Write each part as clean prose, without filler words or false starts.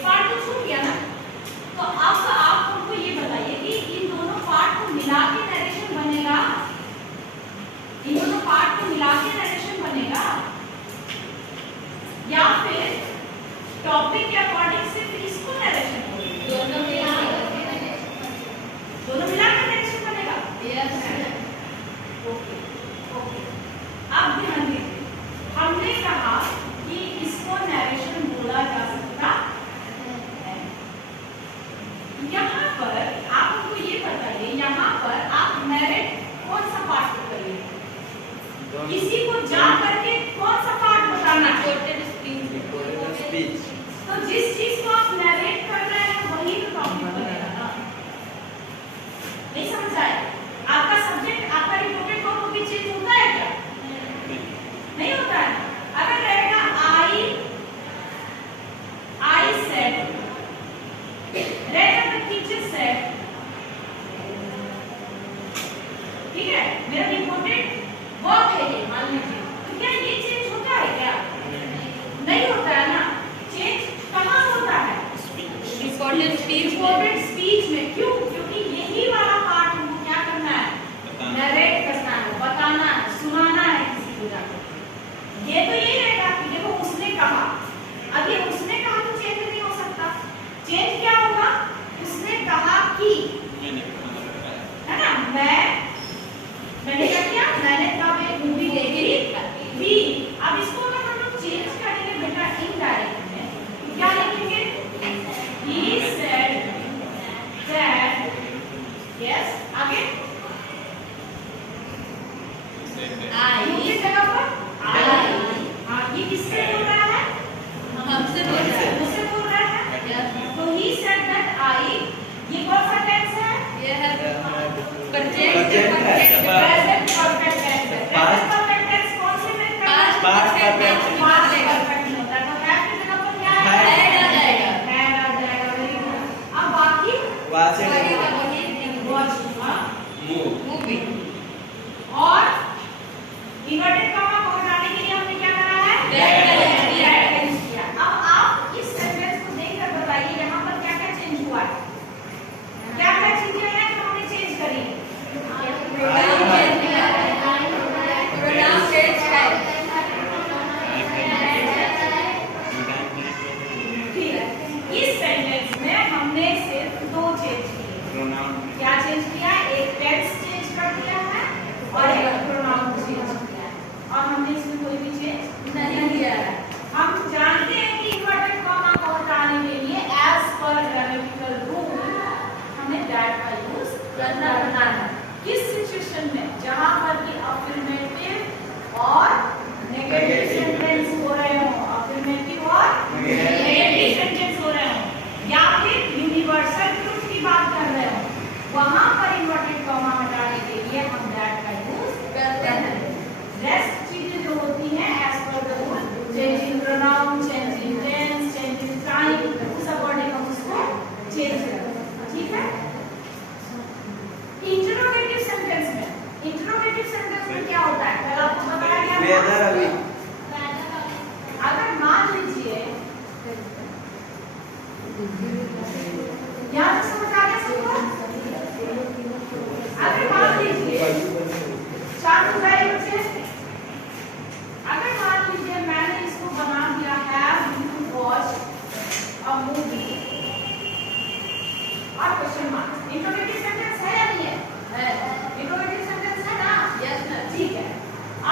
एक पार्ट तो छूट गया ना। तो अब आप हमको ये बताइए कि इन दोनों पार्ट को मिला के नरेशन बनेगा, इन दोनों पार्ट को मिला के नरेशन बनेगा, या फिर टॉपिक के अकॉर्डिंग सिर्फ इसको नरेशन होगा? दोनों मिला के नरेशन बनेगा। Yes okay okay. अब ध्यान दीजिए, हमने कहा कि इसको नरेशन बोला जा सकता है। यहाँ पर आप हमको ये बताइए, यहाँ पर आप नरेट कौन सा पार्ट को करिए? किसी को जा करके कौन सा पार्ट बताना है? स्पीच। तो जिस चीज को आप नरेट कर रहे हैं वही तो टॉपिक बनेगा ना। नहीं समझ आए? आपका सब्जेक्ट, आपका रिपोर्टेड फॉर्म भी चेंज होता है क्या? नहीं होता है। अगर रहेगा I said, रहेगा the teacher said, ठीक है, मेरा रिपोर्टेड वर्क है ये, मान लीजिए, तो क्या ये चेंज होता है क्या? नहीं होता है ना। चेंज कहाँ होता है? रिपोर्टेड स्पीच में। क्यों? क्योंकि यही वाला पार्ट हमको क्या करना है? नरेट करना है, बताना है, सुनाना है किसी को जाकर। ये तो यही रहेगा कि देखो उसने कहा। अब ये उसने कहा तो चेंज नहीं हो सकता। चेंज क्या होगा? उसने कहा कि, है ना, मैंने क्या किया? मैंने कब एक मूवी देखी थी। अब इसको अगर हम लोग चेंज करेंगे बेटा इनडायरेक्ट में, तो क्या लिखेंगे? He said that, yes, आगे किस जगह पर? हाँ, ये किससे बोल रहा है? हमसे बोल रहा है, मुझसे बोल रहा है। तो he said that I, ये कौन सा टेंस है? ये है present perfect tense. Past perfect tense कौन से में करना है? पास्ट परफेक्ट नहीं होता है। तो हैव की जगह पर क्या है? हैड आ जाएगा। हैड आ जाएगा। Very good. अब बाकी वाच मूवी और इन्वर्टेड कॉमा को हटाने के लिए हमने क्या करा है? दैट किया। अब आप इस सेंटेंस को देखकर बताइए यहाँ पर क्या क्या चेंज हुआ है? क्या क्या चीजें हैं जो हमने चेंज करी? ठीक है, इस सेंटेंस में हमने सिर्फ दो चेंज किए। क्या चेंज किया? एक टेंस चेंज कर दिया है और एक प्रोनाउन चेंज किया है, और हमने इसमें कोई भी चेंज नहीं किया है। हम जानते हैं कि इन्वर्टेड कॉमा को हटाने के लिए एज पर ग्रामेटिकल रूल हमें दैट का यूज करना है। किस सिचुएशन में? जहां पर कि अफर्मेटिव और नेगेटिव सेंटेंस हो रहे हो, अफर्मेटिव और नेगेटिव सेंटेंस हो रहे हो, या फिर यूनिवर्सल ट्रुथ की बात कर रहे हो, वहां पर इन्वर्टेड कॉमा हटाने के लिए हम दैट का यूज करते हैं। रेस्ट चीजें जो होती हैं as per the rule, change in pronoun, change in tense, change in time, उस अकॉर्डिंग हम उसको चेंज करते हैं। ठीक है। इंटरोगेटिव सेंटेंस में क्या होता है? कल आपको बताया गया। अगर मान लीजिए यहाँ से समझ आ गया सबको? अगर मान लीजिए शांत हो जाइए बच्चे। अगर मान लीजिए मैंने इसको बना दिया have you watched a movie और क्वेश्चन मार्क। इंटरोगेटिव सेंटेंस है या नहीं है? इंटरोगेटिव सेंटेंस है ना? Yes sir. ठीक है।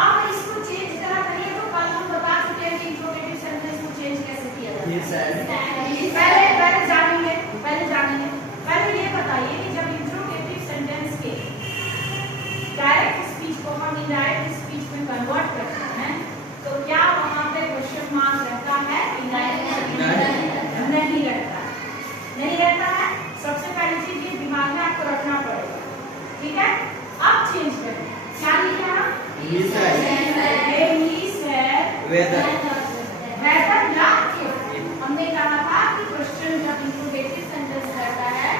आप इसको चेंज करा करिए। तो कल हम बता चुके हैं कि इंटरोगेटिव सेंटेंस को चेंज कैसे किया जाता है। पहले जानेंगे। पहले ये बताइए कि जब इंटरोगेटिव सेंटेंस के डायरेक्ट स्पीच को हम इनडायरेक्ट स्पीच में कन्वर्ट करते हैं तो क्या वहां पे क्वेश्चन मार्क रहता है? नहीं रहता है। नहीं रहता है। सबसे पहली चीज ये दिमाग में आपको रखना पड़ेगा। ठीक है। अब चेंज करें। क्या लिखा? वेदर या हमने कहा था कि क्वेश्चन जब इंटरोगेटिव सेंटेंस रहता है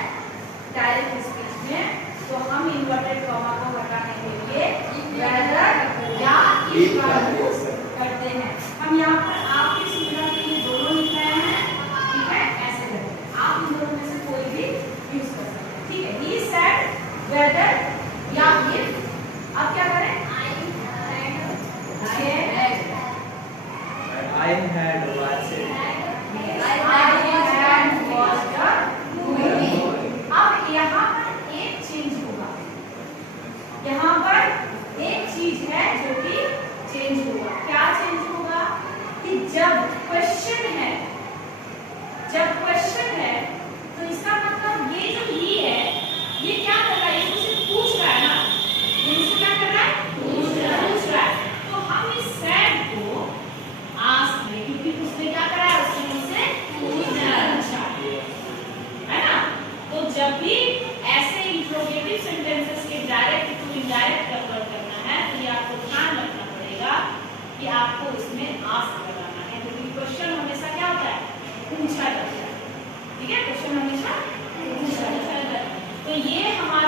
डायरेक्ट स्पीच में तो हम इन्वर्टेड कॉमा को हटाने के लिए वेदर या इफ का यूज करते हैं। हम यहाँ पर आपकी सुविधा के लिए दोनों लिख रहे हैं। ठीक है। ऐसे I had watched it. अब यहाँ पर एक चीज होगा, यहाँ पर एक चीज है जो कि चेंज होगा। क्या चेंज होगा कि जब क्वेश्चन है तो इसका मतलब ये जो ही है ये क्या कर रहा है, ये मुझसे पूछ रहा है ना, ये मुझसे क्या कर रहा है, पूछ रहा है। तो हम इस सैड को आस्क में, क्योंकि उसने क्या करा है, उसने मुझसे पूछा है ना। तो जब भी ऐसे इंट्रोगेटिव सेंटेंसेस के डायरेक्ट टू इनडायरेक्ट कन्वर्ट करना है तो ये आपको ध्यान रखना पड़ेगा कि आपको इसमें आस्क लगाना है, क्योंकि क्वेश्चन हमेशा क्या होता है, पूछा जाता है। ठीक है, क्वेश्चन हमेशा पूछा जाता है। तो ये हमारा